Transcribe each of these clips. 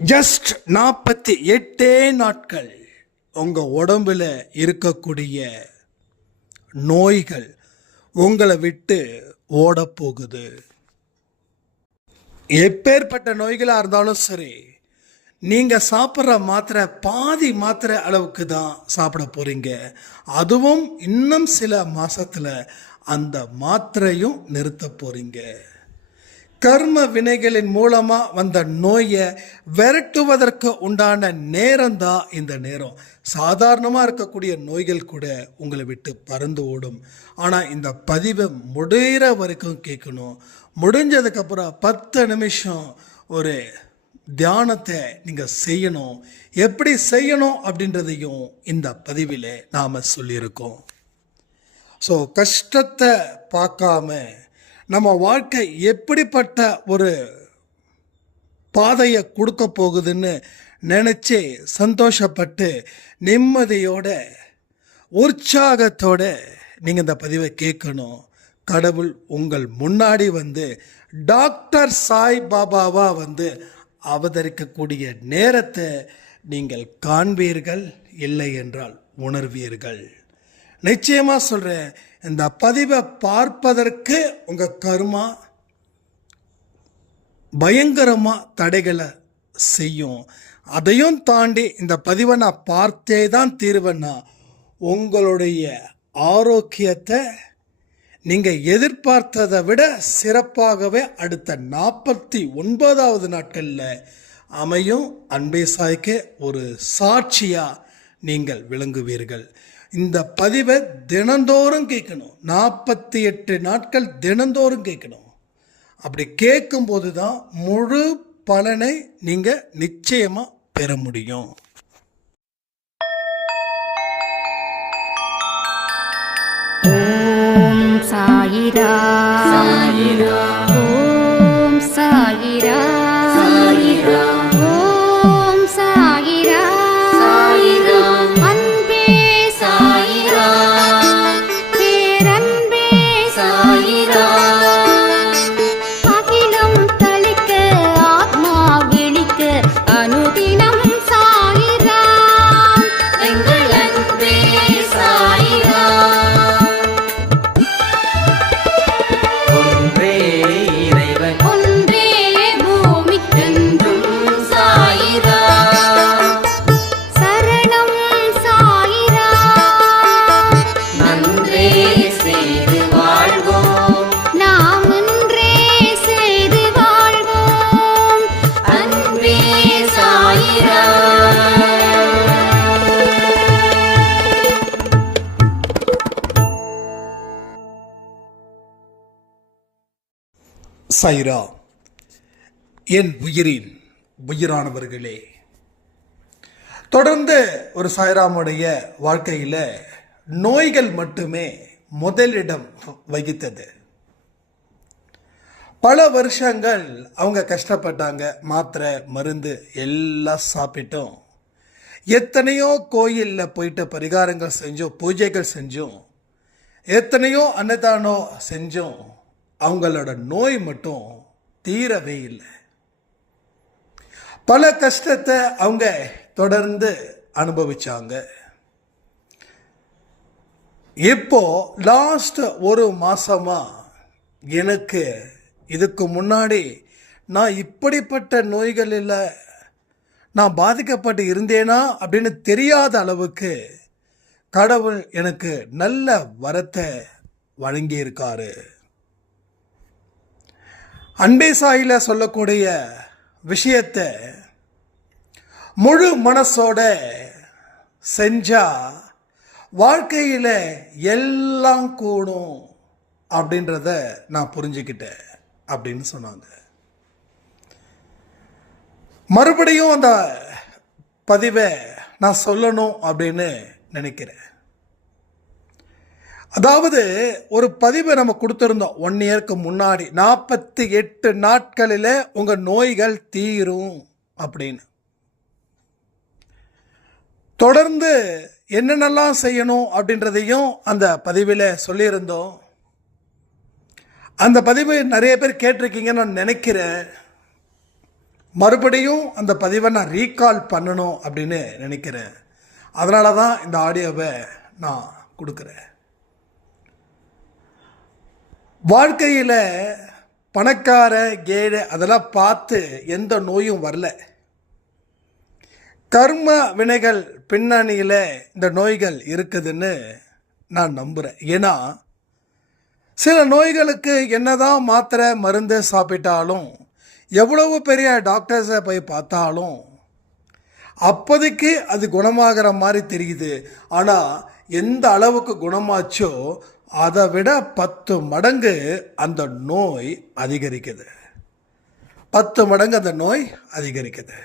Just 48 நாட்கள் உங்கள் உடம்புல இருக்கக்கூடிய நோய்கள் உங்களை விட்டு ஓடப்போகுது. எப்பேற்பட்ட நோய்களாக இருந்தாலும் சரி, நீங்கள் சாப்பிட்ற மாத்திரை பாதி மாத்திரை அளவுக்கு தான் சாப்பிட போகிறீங்க. அதுவும் இன்னும் சில மாதத்தில் அந்த மாத்திரையும் நிறுத்த போகிறீங்க. கர்ம வினைகளின் மூலமாக வந்த நோயை விரட்டுவதற்கு உண்டான நேரம் தான் இந்த நேரம். சாதாரணமாக இருக்கக்கூடிய நோய்கள் கூட உங்களை விட்டு பறந்து ஓடும். ஆனால் இந்த பதிவை முடிகிற வரைக்கும் கேட்கணும். முடிஞ்சதுக்கப்புறம் 10 நிமிஷம் ஒரு தியானத்தை நீங்கள் செய்யணும். எப்படி செய்யணும் அப்படின்றதையும் இந்த பதிவில் நாம் சொல்லியிருக்கோம். ஸோ கஷ்டத்தை பார்க்காம நம்ம வாழ்க்கை எப்படிப்பட்ட ஒரு பாதையை கொடுக்க போகுதுன்னு நினச்சி சந்தோஷப்பட்டு நிம்மதியோட உற்சாகத்தோட நீங்கள் இந்த பதிவை கேட்கணும். கடவுள் உங்கள் முன்னாடி வந்து டாக்டர் சாய் பாபாவாக வந்து அவதரிக்கக்கூடிய நேரத்தை நீங்கள் காண்பீர்கள், இல்லை என்றால் உணர்வீர்கள். நிச்சயமாக சொல்கிறேன், இந்த பதிவை பார்ப்பதற்கு உங்கள் கர்மா பயங்கரமாக தடைகளை செய்யும். அதையும் தாண்டி இந்த பதிவை நான் பார்த்தே தான் தீருவேன்னா உங்களுடைய ஆரோக்கியத்தை நீங்கள் எதிர்பார்த்ததை விட சிறப்பாகவே அடுத்த 49வது நாட்களில் அமையும். அன்பே சாய்க்கு ஒரு சாட்சியாக நீங்கள் விளங்குவீர்கள். இந்த பதிவை தினந்தோறும் கேட்கணும். 48 நாட்கள் தினந்தோறும் கேட்கணும். அப்படி கேட்கும்போது தான் முழு பலனை நீங்கள் நிச்சயமாக பெற முடியும். ஓம் சாயிரா சாயிரா, ஓம் சாயிரா சாயிரா, ஓம் சாயிரா சாயிரா, அன்பே சாயிரா, பேரன்பே சாயிரா, அகிலம் தளிக்க ஆத்மா விழிக்க அனுதினம் சாயிரா, எங்கள் அன்பே சாயிரா. சாயிரா, என் உயிரின் உயிரானவர்களே, தொடர்ந்து ஒரு சாய்ராமுடைய வாழ்க்கையில் நோய்கள் மட்டுமே முதலிடம் வகித்தது. பல வருஷங்கள் அவங்க கஷ்டப்பட்டாங்க. மாத்திரை மருந்து எல்லாம் சாப்பிட்டோம். எத்தனையோ கோயிலில் போயிட்டு பரிகாரங்கள் செஞ்சோம், பூஜைகள் செஞ்சோம், எத்தனையோ அன்னதானம் செஞ்சோம். அவங்களோட நோய் மட்டும் தீரவே இல்லை. பல கஷ்டத்தை அவங்க தொடர்ந்து அனுபவிச்சாங்க. இப்போ லாஸ்ட் ஒரு மாசமா எனக்கு இதுக்கு முன்னாடி நான் இப்படிப்பட்ட நோய்களில் நான் பாதிக்கப்பட்டு இருந்தேனா அப்படின்னு தெரியாத அளவுக்கு கடவுள் எனக்கு நல்ல வரத்தை வழங்கியிருக்காரு. அன்பே சாயில சொல்லக்கூடிய விஷயத்தை முழு மனசோட செஞ்சா வாழ்க்கையில் எல்லாம் கூடும் அப்படின்றத நான் புரிஞ்சுக்கிட்டேன் அப்படின்னு சொன்னாங்க. மறுபடியும் அந்த பதிவை நான் சொல்லணும் அப்படின்னு நினைக்கிறேன். அதாவது ஒரு பதிவை நம்ம கொடுத்துருந்தோம் 1 இயருக்கு முன்னாடி, 48 நாட்களில் உங்கள் நோய்கள் தீரும் அப்படின்னு. தொடர்ந்து என்னென்னலாம் செய்யணும் அப்படின்றதையும் அந்த பதிவில் சொல்லியிருந்தோம். அந்த பதிவு நிறைய பேர் கேட்டிருக்கீங்கன்னு நான் நினைக்கிறேன். மறுபடியும் அந்த பதிவை நான் ரீகால் பண்ணணும் அப்படின்னு நினைக்கிறேன். அதனால தான் இந்த ஆடியோவை நான் கொடுக்குறேன். வாழ்க்கையில் பணக்கார ஏழை அதெல்லாம் பார்த்து எந்த நோயும் வரல. கர்ம வினைகள் பின்னணியில் இந்த நோய்கள் இருக்குதுன்னு நான் நம்புகிறேன். ஏன்னா சில நோய்களுக்கு என்னதான் மாத்திரை மருந்து சாப்பிட்டாலும், எவ்வளவு பெரிய டாக்டர்ஸை போய் பார்த்தாலும் அப்போதைக்கு அது குணமாகிற மாதிரி தெரியுது. ஆனால் எந்த அளவுக்கு குணமாச்சோ அதை விட 10 மடங்கு அந்த நோய் அதிகரிக்குது. 10 மடங்கு அந்த நோய் அதிகரிக்குது.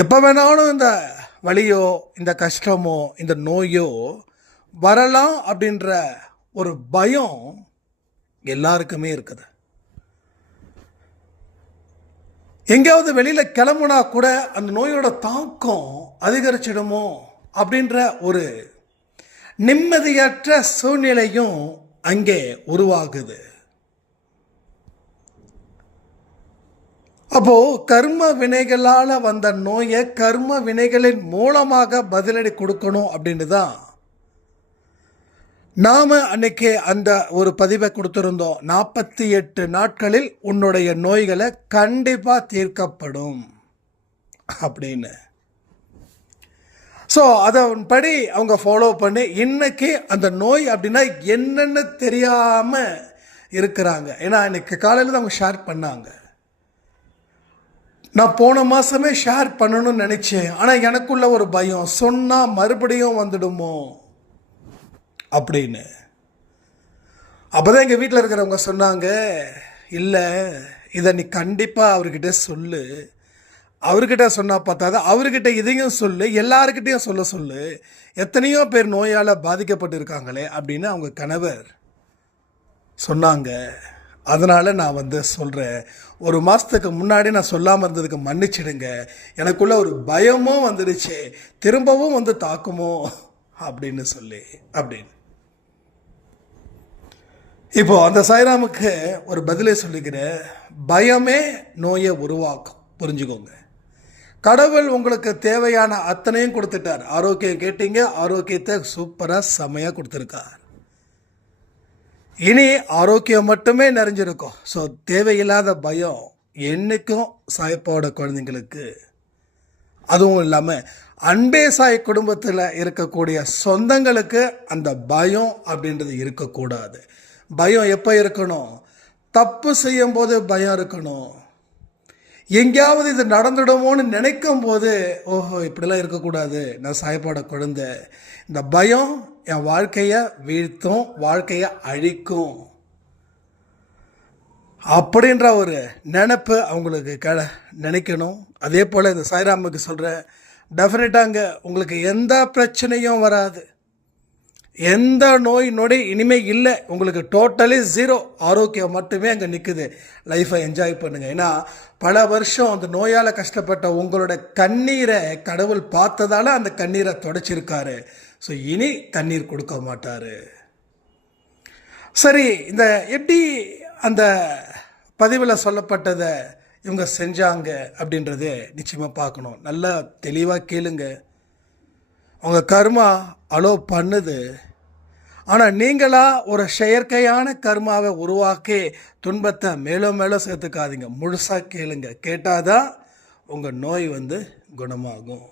எப்போ வேணாலும் இந்த வலியோ இந்த கஷ்டமோ இந்த நோயோ வரலாம் அப்படின்ற ஒரு பயம் எல்லாருக்குமே இருக்குது. எங்கேயாவது வெளியில் கிளம்புனா கூட அந்த நோயோட தாக்கம் அதிகரிச்சிடுமோ அப்படின்ற ஒரு நிம்மதியற்ற சூழ்நிலையும் அங்கே உருவாகுது. அப்போ கர்ம வினைகளால் வந்த நோயை கர்ம வினைகளின் மூலமாக பதிலடி கொடுக்கணும் அப்படின்னு தான் நாம் அன்னைக்கு அந்த ஒரு பதிவை கொடுத்துருந்தோம். 48 நாட்களில் உன்னுடைய நோய்களை கண்டிப்பாக தீர்க்கப்படும் அப்படின்னு. ஸோ அதன்படி அவங்க ஃபாலோ பண்ணி இன்னைக்கு அந்த நோய் அப்படின்னா என்னென்னு தெரியாமல் இருக்கிறாங்க. ஏன்னா இன்னைக்கு காலையில் தான் அவங்க ஷேர் பண்ணாங்க. நான் போன மாதமே ஷேர் பண்ணணும்னு நினச்சேன், ஆனால் எனக்குள்ள ஒரு பயம், சொன்னால் மறுபடியும் வந்துடுமோ அப்படின்னு. அப்போ தான் எங்கள் வீட்டில் இருக்கிறவங்க சொன்னாங்க, இல்லை இதை நீ கண்டிப்பாக அவர்கிட்ட சொல்லு, அவர்கிட்ட சொன்னால் பார்த்தாத அவர்கிட்ட இதையும் சொல்லு, எல்லாருக்கிட்டையும் சொல்லு, எத்தனையோ பேர் நோயால் பாதிக்கப்பட்டு இருக்காங்களே அப்படின்னு அவங்க கணவர் சொன்னாங்க. அதனால் நான் சொல்கிறேன், ஒரு மாதத்துக்கு முன்னாடி நான் சொல்லாமல் இருந்ததுக்கு மன்னிச்சிடுங்க. எனக்குள்ள ஒரு பயமும் வந்துடுச்சு, திரும்பவும் தாக்குமோ அப்படின்னு சொல்லி அப்படின்னு. இப்போ அந்த சாய்ராமுக்கு ஒரு பதிலை சொல்லிக்கிறேன். பயமே நோயை உருவாக்கும், புரிஞ்சுக்கோங்க. கடவுள் உங்களுக்கு தேவையான அத்தனையும் கொடுத்துட்டார். ஆரோக்கியம் கேட்டீங்க, ஆரோக்கியத்தை சூப்பராக செமையாக கொடுத்துருக்கார். இனி ஆரோக்கியம் மட்டுமே நிறைஞ்சிருக்கும். ஸோ தேவையில்லாத பயம் என்றைக்கும் சாய்ப்பாவோட குழந்தைங்களுக்கு, அதுவும் இல்லாமல் அன்பே சாய் குடும்பத்தில் இருக்கக்கூடிய சொந்தங்களுக்கு அந்த பயம் அப்படின்றது இருக்கக்கூடாது. பயம் எப்போ இருக்கணும்? தப்பு செய்யும் போது பயம் இருக்கணும். எங்கேயாவது இது நடந்துடுமோன்னு நினைக்கும் போது, ஓஹோ இப்படிலாம் இருக்கக்கூடாது, நான் சாய்ப்பாட குழந்தை, இந்த பயம் என் வாழ்க்கையை வீழ்த்தும், வாழ்க்கையை அழிக்கும் அப்படின்ற ஒரு நினைப்பு அவங்களுக்கு நினைக்கணும். அதே போல் இந்த சாய்ராமுக்கு சொல்கிறேன், டெஃபினட்டாங்க உங்களுக்கு எந்த பிரச்சனையும் வராது, எந்த நோய் நொடி இனிமேல் இல்லை, உங்களுக்கு டோட்டலி 0 ஆரோக்கியம் மட்டுமே அங்கே நிற்குது. லைஃப்பை என்ஜாய் பண்ணுங்கள். ஏன்னா பல வருஷம் அந்த நோயால் கஷ்டப்பட்ட உங்களோட கண்ணீரை கடவுள் பார்த்ததால அந்த கண்ணீரை தொடச்சிருக்காரு. ஸோ இனி கண்ணீர் கொடுக்க மாட்டார். சரி, இந்த எப்படி அந்த பதிவில் சொல்லப்பட்டதை இவங்க செஞ்சாங்க அப்படின்றத நிச்சயமாக பார்க்கணும். நல்லா தெளிவாக கேளுங்க. அவங்க கர்மா அலோவ் பண்ணுது, ஆனால் நீங்களா ஒரு செயற்கையான கர்மாவை உருவாக்கி துன்பத்தை மேலும் மேலும் சேர்த்துக்காதீங்க. முழுசாக கேளுங்க, கேட்டாதான் உங்கள் நோய் குணமாகும்.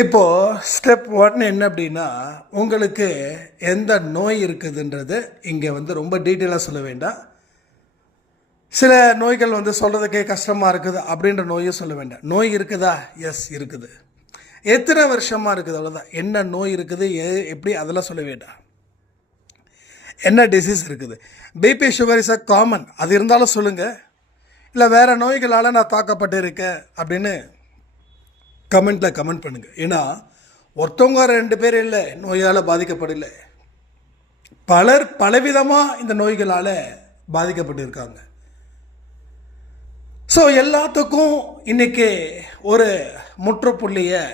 இப்போது ஸ்டெப் 1 என்ன அப்படின்னா, உங்களுக்கு எந்த நோய் இருக்குதுன்றது இங்கே ரொம்ப டீட்டெயிலாக சொல்ல வேண்டாம். சில நோய்கள் சொல்கிறதுக்கே கஷ்டமாக இருக்குது அப்படின்ற நோயும் சொல்ல வேண்டாம். நோய் இருக்குதா? எஸ் இருக்குது. எத்தனை வருஷமாக இருக்குது, அவ்வளோதான். என்ன நோய் இருக்குது, எப்படி, அதெல்லாம் சொல்ல வேண்டாம். என்ன டிசீஸ் இருக்குது, BP sugar is a common, அது இருந்தாலும் சொல்லுங்கள். இல்லை வேறு நோய்களால் நான் தாக்கப்பட்டு இருக்கேன் அப்படின்னு கமெண்ட்டில் கமெண்ட் பண்ணுங்கள். ஏன்னா ஒருத்தவங்க 2 பேர் இல்லை நோயால் பாதிக்கப்படலை, பலர் பலவிதமாக இந்த நோய்களால் பாதிக்கப்பட்டு இருக்காங்க. ஸோ எல்லாத்துக்கும் இன்றைக்கி ஒரு முற்றுப்புள்ளியை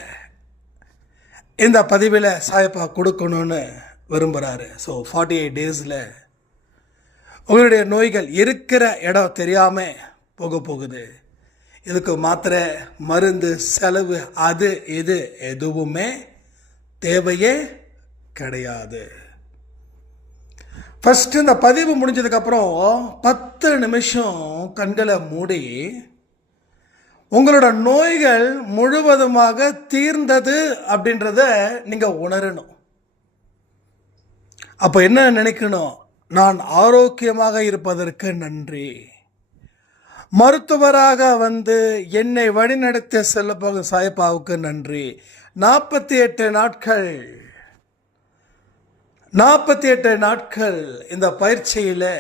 இந்த பதிவில் சாயப்பா கொடுக்கணும்னு விரும்புகிறாரு. ஸோ 48 டேஸில் உங்களுடைய நோய்கள் இருக்கிற இடம் தெரியாமல் போக போகுது. இதுக்கு மாத்திரை, மருந்து, செலவு, அது இது எதுவுமே தேவையே கிடையாது. ஃபஸ்ட்டு இந்த பதிவு முடிஞ்சதுக்கப்புறம் 10 நிமிஷம் கண்களை மூடி உங்களோட நோய்கள் முழுவதுமாக தீர்ந்தது அப்படின்றத நீங்கள் உணரணும். அப்போ என்ன நினைக்கணும்? நான் ஆரோக்கியமாக இருப்பதற்கு நன்றி. மருத்துவராக வந்து என்னை வழிநடத்த செல்ல போகும் சாயப்பாவுக்கு நன்றி. 48 நாட்கள் இந்த பயிற்சியில்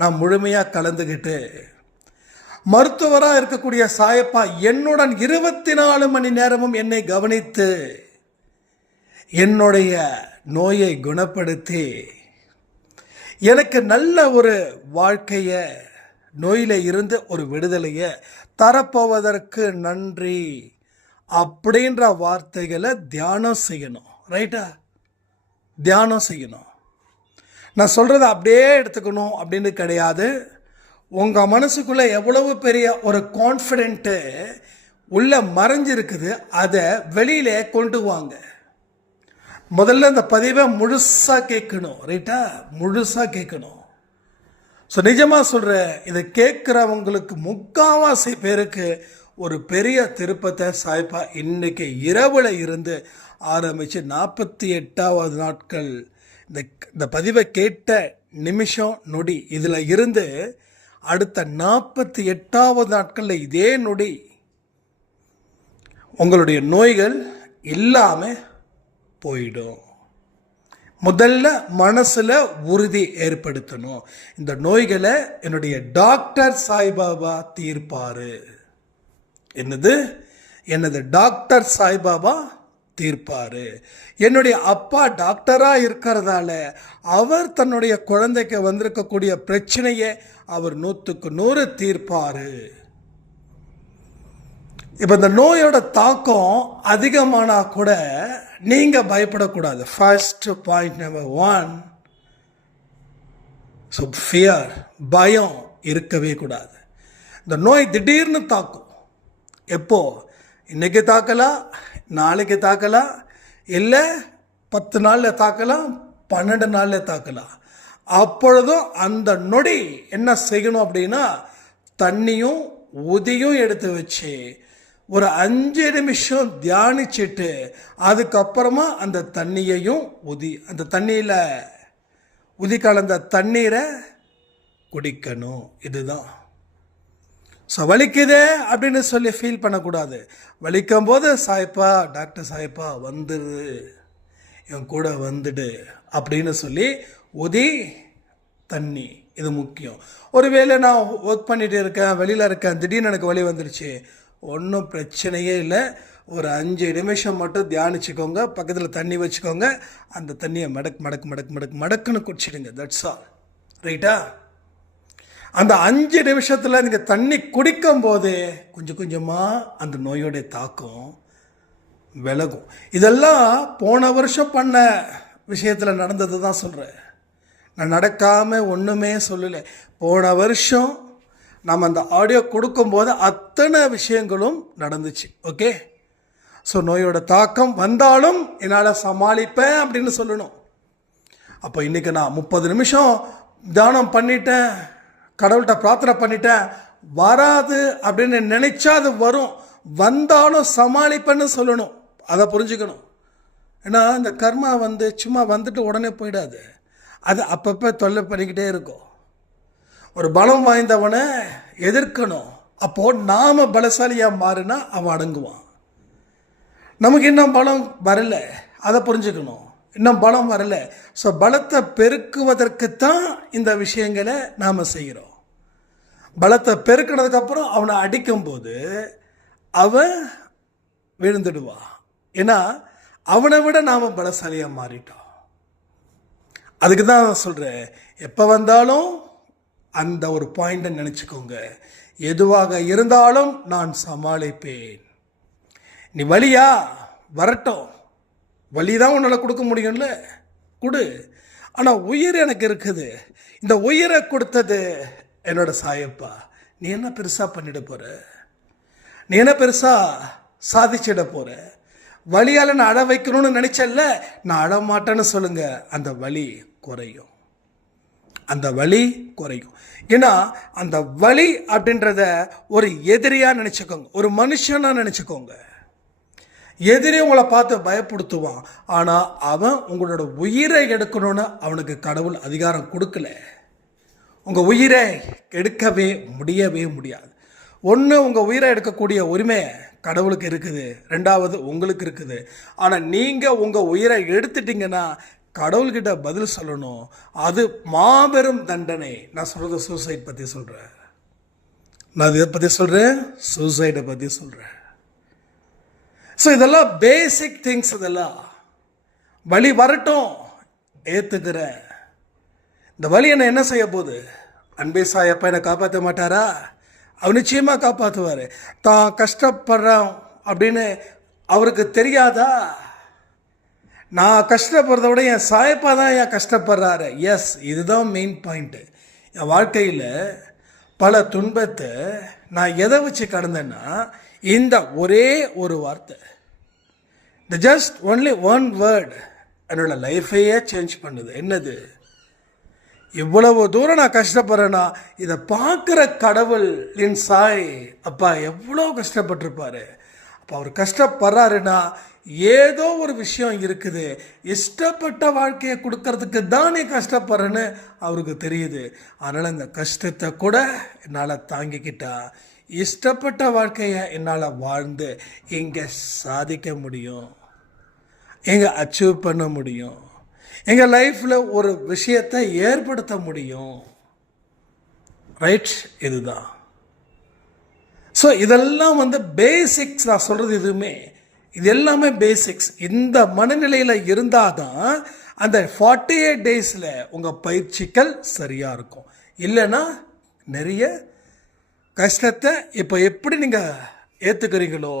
நான் முழுமையாக கலந்துக்கிட்டு மருத்துவராக இருக்கக்கூடிய சாயப்பா என்னுடன் 24 மணி நேரமும் என்னை கவனித்து என்னுடைய நோயை குணப்படுத்தி எனக்கு நல்ல ஒரு வாழ்க்கையை, நோயில இருந்து ஒரு விடுதலையை தரப்போவதற்கு நன்றி அப்படின்ற வார்த்தைகளை தியானம் செய்யணும். ரைட்டா? தியானம் செய்யணும். நான் சொல்கிறத அப்படியே எடுத்துக்கணும் அப்படின்னு கிடையாது. உங்கள் மனசுக்குள்ளே எவ்வளவு பெரிய ஒரு கான்ஃபிடென்ட்டு உள்ளே மறைஞ்சிருக்குது, அதை வெளியிலே கொண்டு வாங்க. முதல்ல இந்த பதிவை முழுசாக கேட்கணும். ரைட்டா? முழுசாக கேட்கணும். ஸோ நிஜமாக சொல்கிறேன், இதை கேட்குறவங்களுக்கு முக்கால்வாசி பேருக்கு ஒரு பெரிய திருப்பத்தை சாய்ப்பா இன்றைக்கி இரவில் இருந்து ஆரம்பித்து 48வது நாட்கள் இந்த பதிவை கேட்ட நிமிஷம் நொடி இதில் இருந்து அடுத்த 48வது நாட்களில் இதே நொடி உங்களுடைய நோய்கள் இல்லாமல் போயிடும். முதல்ல மனசில் உறுதி ஏற்படுத்தணும். இந்த நோய்களை என்னுடைய டாக்டர் சாய்பாபா தீர்ப்பார். என்னது டாக்டர் சாய்பாபா தீர்ப்பார். என்னுடைய அப்பா டாக்டராக இருக்கிறதால அவர் தன்னுடைய குழந்தைக்கு வந்திருக்கக்கூடிய பிரச்சனையை அவர் 100க்கு 100 தீர்ப்பார். இப்போ இந்த நோயோட தாக்கம் அதிகமானால் கூட நீங்கள் பயப்படக்கூடாது. First point number 1, so fear, பயம் இருக்கவே கூடாது. இந்த நோய் திடீர்னு தாக்கும். எப்போ? இன்றைக்கி தாக்கலாம், நாளைக்கு தாக்கலாம், இல்லை 10 நாளில் தாக்கலாம், 12 நாளில் தாக்கலாம். அப்பொழுதும் அந்த நொடி என்ன செய்யணும் அப்படின்னா, தண்ணியும் உதியும் எடுத்து வச்சு ஒரு 5 நிமிஷம் தியானிச்சுட்டு அதுக்கப்புறமா அந்த தண்ணியையும் அந்த தண்ணியில் உதி கலந்த தண்ணீரை குடிக்கணும். இதுதான். ஸோ வலிக்குதே அப்படின்னு சொல்லி ஃபீல் பண்ணக்கூடாது. வலிக்கும் போது சாய்ப்பா, டாக்டர் சாய்ப்பா வந்துடு, என் கூட வந்துடு அப்படின்னு சொல்லி உதி தண்ணி, இது முக்கியம். ஒருவேளை நான் ஒர்க் பண்ணிகிட்டு இருக்கேன், வெளியில் இருக்கேன், திடீர்னு எனக்கு வலி வந்துடுச்சு, ஒன்றும் பிரச்சனையே இல்லை. ஒரு 5 நிமிஷம் மட்டும் தியானிச்சுக்கோங்க, பக்கத்தில் தண்ணி வச்சுக்கோங்க, அந்த தண்ணியை மடக்குன்னு குடிச்சிடுங்க. That's all. ரைட்டா? அந்த 5 நிமிஷத்தில் நீங்கள் தண்ணி குடிக்கும் போது கொஞ்சம் கொஞ்சமாக அந்த நோயோடைய தாக்கம் விலகும். இதெல்லாம் போன வருஷம் பண்ண விஷயத்தில் நடந்தது தான் சொல்கிறேன். நான் நடக்காமல் ஒன்றுமே சொல்லலை. போன வருஷம் நம்ம அந்த ஆடியோ கொடுக்கும்போது அத்தனை விஷயங்களும் நடந்துச்சு. ஓகே? ஸோ நோயோட தாக்கம் வந்தாலும் என்னால் சமாளிப்பேன் அப்படின்னு சொல்லணும். அப்போ இன்றைக்கி நான் 30 நிமிஷம் தியானம் பண்ணிட்டேன், கடவுள்கிட்ட பிரார்த்தனை பண்ணிட்டேன், வராது அப்படின்னு நினைச்சா அது வரும், வந்தாலும் சமாளிப்பேன்னு சொல்லணும். அதை புரிஞ்சுக்கணும். ஏன்னா இந்த கர்மா சும்மா வந்துட்டு உடனே போயிடாது, அது அப்பப்போ தொல்லை பண்ணிக்கிட்டே இருக்கும். ஒரு பலம் வாய்ந்தவனை எதிர்க்கணும். அப்போது நாம் பலசாலியாக மாறினா அவன் அடங்குவான். நமக்கு இன்னும் பலம் வரல, அதை புரிஞ்சுக்கணும். இன்னும் பலம் வரல. ஸோ பலத்தை பெருக்குவதற்குத்தான் இந்த விஷயங்களை நாம் செய்கிறோம். பலத்தை பெருக்கினதுக்கப்புறம் அவனை அடிக்கும்போது அவன் விழுந்துடுவான். ஏன்னா அவனை விட நாம் பலசாலியாக மாறிட்டோம். அதுக்கு தான் சொல்கிறேன், எப்போ வந்தாலும் அந்த ஒரு பாயிண்ட்டை நினச்சிக்கோங்க. எதுவாக இருந்தாலும் நான் சமாளிப்பேன். நீ வலியா வரட்டும், வலி தான் உன்னால் கொடுக்க முடியும்ல, கொடு. ஆனால் உயிர் எனக்கு இருக்குது. இந்த உயிரை கொடுத்தது என்னோட சாயப்பா. நீ என்ன பெருசாக பண்ணிட போகிற, நீ என்ன பெருசாக சாதிச்சிட போகிற, வலியால் நான் அழ வைக்கணும்னு நினச்சல்ல, நான் அழமாட்டேன்னு சொல்லுங்க, அந்த வலி குறையும், அந்த வலி குறையும். ஏன்னா அந்த வலி அப்படின்றத ஒரு எதிரியாக நினச்சிக்கோங்க, ஒரு மனுஷனாக நினச்சிக்கோங்க. எதிரி உங்களை பார்த்து பயப்படுத்துவான், ஆனால் அவன் உங்களோட உயிரை எடுக்கணும்னு அவனுக்கு கடவுள் அதிகாரம் கொடுக்கல. உங்கள் உயிரை எடுக்கவே முடியவே முடியாது. ஒன்று, உங்கள் உயிரை எடுக்கக்கூடிய உரிமை கடவுளுக்கு இருக்குது, ரெண்டாவது உங்களுக்கு இருக்குது. ஆனால் நீங்கள் உங்கள் உயிரை எடுத்துட்டிங்கன்னா கடவுள்கிட்ட பதில் சொல்லணும். அது மாபெரும் தண்டனை. நான் சொல்கிறது சூசைட் பற்றி சொல்கிறேன். நான் இதை பற்றி சொல்கிறேன், சூசைடை பற்றி சொல்கிறேன். ஸோ இதெல்லாம் பேசிக் திங்ஸ். இதெல்லாம் வலி வரட்டும், ஏற்றுக்கிறேன். இந்த வலி என்னை என்ன செய்ய போகுது? அன்பே சாயப்பா என்னை காப்பாற்ற மாட்டாரா? அவர் நிச்சயமாக காப்பாற்றுவார். தான் கஷ்டப்படுறோம் அப்படின்னு அவருக்கு தெரியாதா? நான் கஷ்டப்படுறத விட என் சாயப்பா தான் என் கஷ்டப்படுறாரு. எஸ், இதுதான் மெயின் பாயிண்ட்டு. என் வாழ்க்கையில் பல துன்பத்தை நான் எதை வச்சு கடந்தேன்னா, இந்த ஒரே ஒரு வார்த்தை, இந்த ஜஸ்ட் ஒன்லி ஒன் வேர்டு என்னோட லைஃபையே சேஞ்ச் பண்ணுது. என்னது? இவ்வளவு தூரம் நான் கஷ்டப்படுறேன்னா இதை பார்க்குற கடவுள் என் சாய் அப்பா எவ்வளோ கஷ்டப்பட்டிருப்பாரு. அப்போ அவர் கஷ்டப்படுறாருன்னா ஏதோ ஒரு விஷயம் இருக்குது. இஷ்டப்பட்ட வாழ்க்கையை கொடுக்கறதுக்கு தான் நீ கஷ்டப்படுறேன்னு அவருக்கு தெரியுது. அதனால் இந்த கஷ்டத்தை கூட என்னால் தாங்கிக்கிட்டா இஷ்டப்பட்ட வாழ்க்கையை என்னால் வாழ்ந்து இங்கே சாதிக்க முடியும், இங்கே அச்சீவ் பண்ண முடியும், எங்கள் லைஃப்பில் ஒரு விஷயத்தை ஏற்படுத்த முடியும். ரைட்? இதுதான். ஸோ இதெல்லாம் பேசிக்ஸ். நான் சொல்கிறது எதுவுமே, இது எல்லாமே பேசிக்ஸ். இந்த மனநிலையில் இருந்தால் தான் அந்த 48 டேஸில் உங்கள் பயிற்சிகள் சரியாக இருக்கும். இல்லைன்னா நிறைய கஷ்டத்தை இப்போ எப்படி நீங்கள் ஏற்றுக்கிறீங்களோ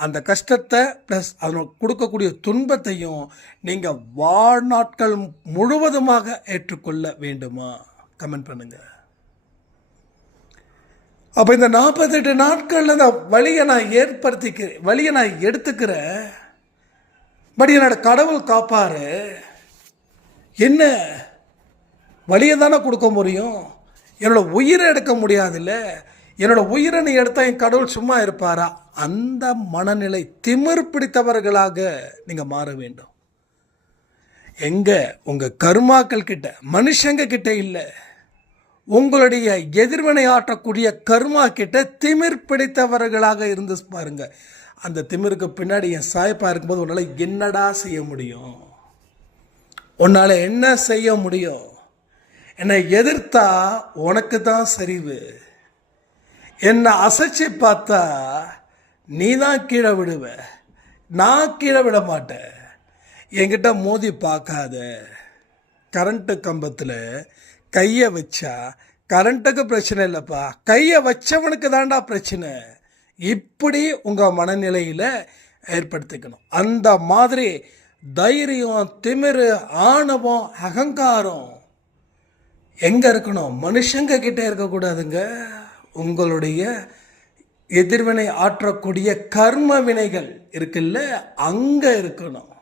அந்த கஷ்டத்தை ப்ளஸ் அதில் கொடுக்கக்கூடிய துன்பத்தையும் நீங்கள் வாழ்நாட்கள் முழுவதுமாக ஏற்றுக்கொள்ள வேண்டுமா? கமெண்ட் பண்ணுங்கள். அப்போ இந்த 48 நாட்களில் இந்த வழியை நான் வழியை நான் எடுத்துக்கிறேன். பட் என்னோட கடவுள் காப்பாரு. என்ன வழியை தானே கொடுக்க முடியும், என்னோட உயிரை எடுக்க முடியாதுல்ல. என்னோட உயிரை நீ எடுத்தால் என் கடவுள் சும்மா இருப்பாரா? அந்த மனநிலை திமிர் பிடித்தவர்களாக நீங்கள் மாற வேண்டும். எங்கே? உங்கள் கர்மாக்கள் கிட்ட, மனுஷங்க கிட்ட இல்லை, உங்களுடைய எதிர்வினை ஆற்றக்கூடிய கர்மா கிட்ட திமிர் பிடித்தவர்களாக இருந்து பாருங்க. அந்த திமிருக்கு பின்னாடி என் சாயப்பா இருக்கும்போது உன்னால் என்னடா செய்ய முடியும்? உன்னால் என்ன செய்ய முடியும்? என்னை எதிர்த்தா உனக்கு தான் சரிவு. என்னை அசைச்சு பார்த்தா நீ தான் கீழே விடுவ, நான் கீழே விட மாட்டேன். என்கிட்ட மோதி பார்க்காத. கரண்ட்டு கம்பத்தில் கையை வச்சா கரண்ட்டுக்கு பிரச்சனை இல்லைப்பா, கையை வச்சவனுக்கு தாண்டா பிரச்சனை. இப்படி உங்கள் மனநிலையில் ஏற்படுத்திக்கணும். அந்த மாதிரி தைரியம், திமிரு, ஆணவம், அகங்காரம் எங்கே இருக்கணும்? மனுஷங்க கிட்டே இருக்கக்கூடாதுங்க. உங்களுடைய எதிர்வினை ஆற்றக்கூடிய கர்ம வினைகள் இருக்குல்ல, அங்கே இருக்கணும்.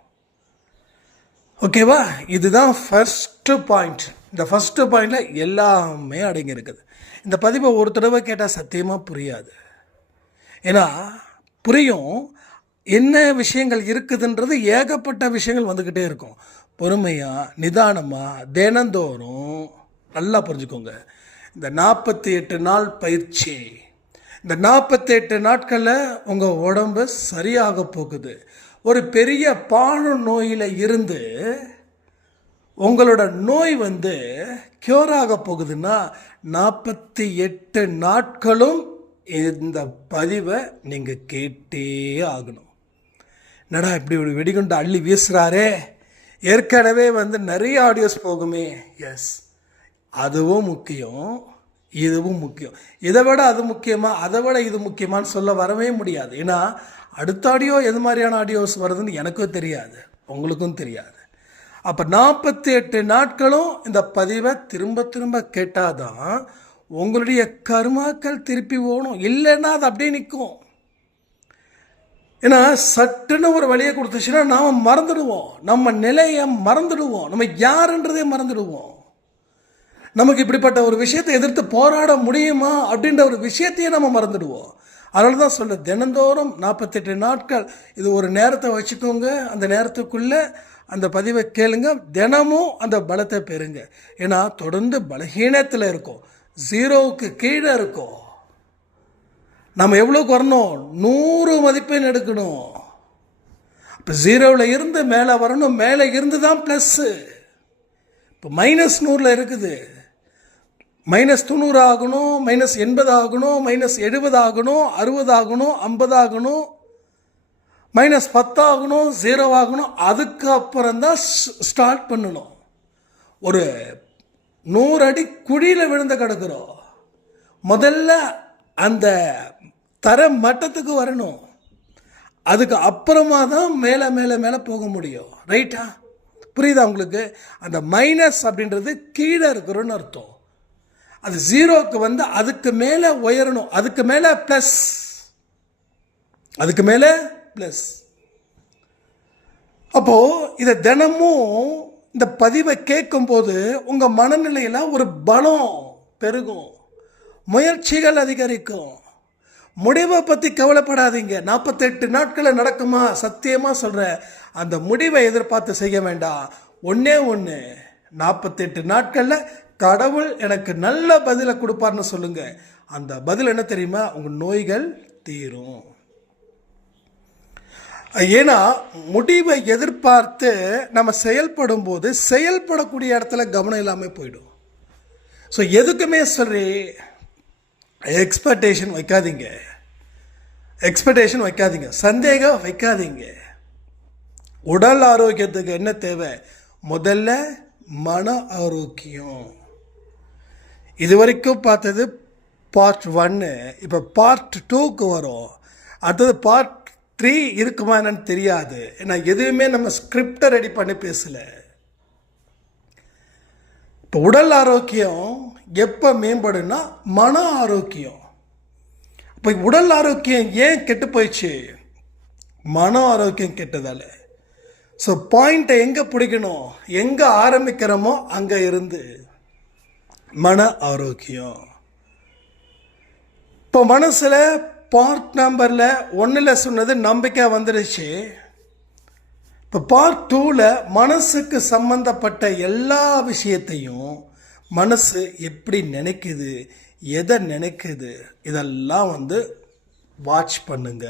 ஓகேவா? இதுதான் ஃபர்ஸ்ட் பாயிண்ட். இந்த ஃபர்ஸ்ட் பாயிண்டில் எல்லாமே அடங்கி இருக்குது. இந்த பதிவை ஒரு தடவை கேட்டால் சத்தியமாக புரியாது. ஏன்னா புரியும் என்ன விஷயங்கள் இருக்குதுன்றது, ஏகப்பட்ட விஷயங்கள் வந்துக்கிட்டே இருக்கும். பொறுமையாக, நிதானமாக, தினந்தோறும் நல்லா புரிஞ்சுக்கோங்க. இந்த 48 நாள் பயிற்சி, இந்த 48 நாட்களில் உங்கள் உடம்பு சரியாக போகுது. ஒரு பெரிய பாழு நோயில் இருந்து உங்களோட நோய் க்யூர் ஆக போகுதுன்னா 48 நாட்களும் இந்த பதிவை நீங்கள் கேட்டே ஆகணும். என்னடா இப்படி ஒரு வெடிகுண்டு அள்ளி வீசுகிறாரே, ஏற்கனவே நிறைய ஆடியோஸ் போகுமே. எஸ், அதுவும் முக்கியம், இதுவும் முக்கியம். இதை விட அது முக்கியமா, அதை விட இது முக்கியமானு சொல்ல வரவே முடியாது. ஏன்னா அடுத்த ஆடியோ எது மாதிரியான ஆடியோஸ் வருதுன்னு எனக்கும் தெரியாது, உங்களுக்கும் தெரியாது. அப்போ 48 நாட்களும் இந்த பதிவை திரும்ப திரும்ப கேட்டால் தான் உங்களுடைய கர்மாக்கள் திருப்பி ஓடும். இல்லைன்னா அது அப்படியே நிற்கும். ஏன்னா சட்டுன்னு ஒரு வழியை கொடுத்துச்சுன்னா நாம் மறந்துடுவோம், நம்ம நிலையை மறந்துடுவோம், நம்ம யாருன்றதே மறந்துடுவோம். நமக்கு இப்படிப்பட்ட ஒரு விஷயத்தை எதிர்த்து போராட முடியுமா அப்படின்ற ஒரு விஷயத்தையே நம்ம மறந்துடுவோம். அதனால தான் சொல்ல, தினந்தோறும் 48 நாட்கள் இது ஒரு நேரத்தை வச்சுக்கோங்க. அந்த நேரத்துக்குள்ளே அந்த பதிவை கேளுங்க. தினமும் அந்த பலத்தை பெறுங்க. ஏன்னா தொடர்ந்து பலகீனத்தில் இருக்கும், 0க்கு கீழே இருக்கும். நம்ம எவ்வளோக்கு வரணும்? 100 மதிப்பெண் எடுக்கணும். இப்போ 0வில் இருந்து மேலே வரணும். மேலே இருந்து தான் ப்ளஸ்ஸு. இப்போ -100ல் இருக்குது. -90 ஆகணும், -80 ஆகணும், -70 ஆகணும், 60 ஆகணும், 50 ஆகணும், -10 ஆகணும், 0 ஆகணும். அதுக்கப்புறம் தான் ஸ்டார்ட் பண்ணணும். ஒரு 100 அடி குழியில் விழுந்து கிடக்கிறோம். முதல்ல அந்த தர மட்டத்துக்கு வரணும். அதுக்கு அப்புறமா தான் மேலே மேலே மேலே போக முடியும். ரைட்டா? புரியுதா உங்களுக்கு? அந்த மைனஸ் அப்படின்றது கீழே இருக்கிறோன்னு அர்த்தம். அது 0க்கு வந்து அதுக்கு மேலே உயரணும். அதுக்கு மேலே ப்ளஸ், அதுக்கு மேலே ப்ளஸ். அப்போது இதை தினமும் இந்த பதிவை கேட்கும்போது உங்கள் மனநிலையில் ஒரு பலம் பெருகும், முயற்சிகள் அதிகரிக்கும். முடிவை பற்றி கவலைப்படாதீங்க. 48 நாட்களில் நடக்குமா? சத்தியமாக சொல்கிறேன், அந்த முடிவை எதிர்பார்த்து செய்ய வேண்டாம். ஒன்றே ஒன்று, 48 நாட்களில் கடவுள் எனக்கு நல்ல பதிலை கொடுப்பார்னு சொல்லுங்கள். அந்த பதில் என்ன தெரியுமா? உங்கள் நோய்கள் தீரும். ஏன்னா முடிவை எதிர்பார்த்து நம்ம செயல்படும் போது செயல்படக்கூடிய இடத்துல கவனம் இல்லாமல் போயிடும். ஸோ எதுக்குமே சரி எக்ஸ்பெக்டேஷன் வைக்காதீங்க, எக்ஸ்பெக்டேஷன் வைக்காதீங்க, சந்தேகம் வைக்காதீங்க. உடல் ஆரோக்கியத்துக்கு என்ன தேவை? முதல்ல மன ஆரோக்கியம். இது வரைக்கும் பார்த்தது பார்ட் 1. இப்போ பார்ட் 2க்கு வரும். அடுத்தது பார்ட் 3 இருக்குமா என்னன்னு தெரியாது. ஏன்னா எதுவுமே நம்ம ஸ்கிரிப்டை ரெடி பண்ணி பேசலை. இப்போ உடல் ஆரோக்கியம் எப்போ மேம்படும்னா மன ஆரோக்கியம். இப்போ உடல் ஆரோக்கியம் ஏன் கெட்டு போயிடுச்சு? மன ஆரோக்கியம் கெட்டதால. ஸோ பாயிண்ட்டை எங்கே பிடிக்கணும்? எங்கே ஆரம்பிக்கிறோமோ அங்கே இருந்து மன ஆரோக்கியம். இப்போ மனசில் பார்ட் நம்பரில் 1ல் சொன்னது நம்பிக்கை வந்துடுச்சு. இப்போ பார்ட் 2ல் மனசுக்கு சம்பந்தப்பட்ட எல்லா விஷயத்தையும், மனசு எப்படி நினைக்குது, எதை நினைக்குது, இதெல்லாம் வந்து வாட்ச் பண்ணுங்க.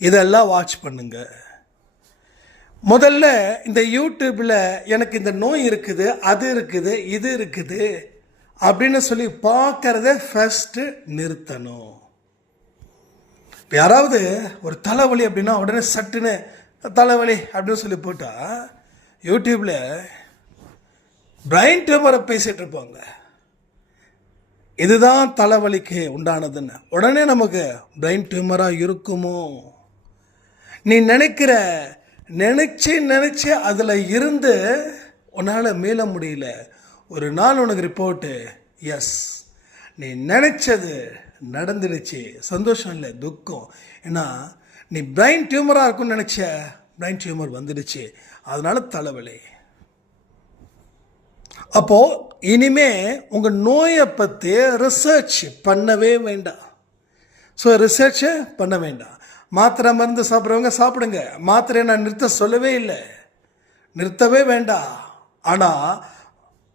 இதெல்லாம் வாட்ச் பண்ணுங்க. முதல்ல இந்த யூடியூப்பில் எனக்கு இந்த நோய் இருக்குது, அது இருக்குது, இது இருக்குது அப்படின்னு சொல்லி பார்க்கறத ஃபஸ்ட்டு நிறுத்தணும். இப்போ யாராவது ஒரு தலைவலி அப்படின்னா உடனே சட்டுன்னு தலைவலி அப்படின்னு சொல்லி போட்டால் யூடியூப்பில் பிரைன் டியூமரை பேசிகிட்டு இருப்பாங்க. இதுதான் தலைவலிக்கு உண்டானதுன்னு. உடனே நமக்கு பிரைன் டியூமராக இருக்குமோ? நீ நினச்சி அதில் இருந்து உன்னால் மீள முடியல. ஒரு நாள் உனக்கு ரிப்போர்ட்டு, எஸ் நீ நினச்சது நடந்துடுச்சு. சந்தோஷம் இல்லை, துக்கம். ஏன்னா நீ பிரைன் டியூமராக இருக்குன்னு நினச்ச, பிரைன் டியூமர் வந்துடுச்சு, அதனால தலைவலி. அப்போது இனிமே உங்கள் நோயை பற்றி ரிசர்ச் பண்ணவே வேண்டாம். ஸோ ரிசர்ச்சை பண்ண வேண்டாம். மாத்திரை மருந்து சாப்பிட்றவங்க சாப்பிடுங்க. மாத்திரையை நான் நிறுத்த சொல்லவே இல்லை, நிறுத்தவே வேண்டாம். ஆனால்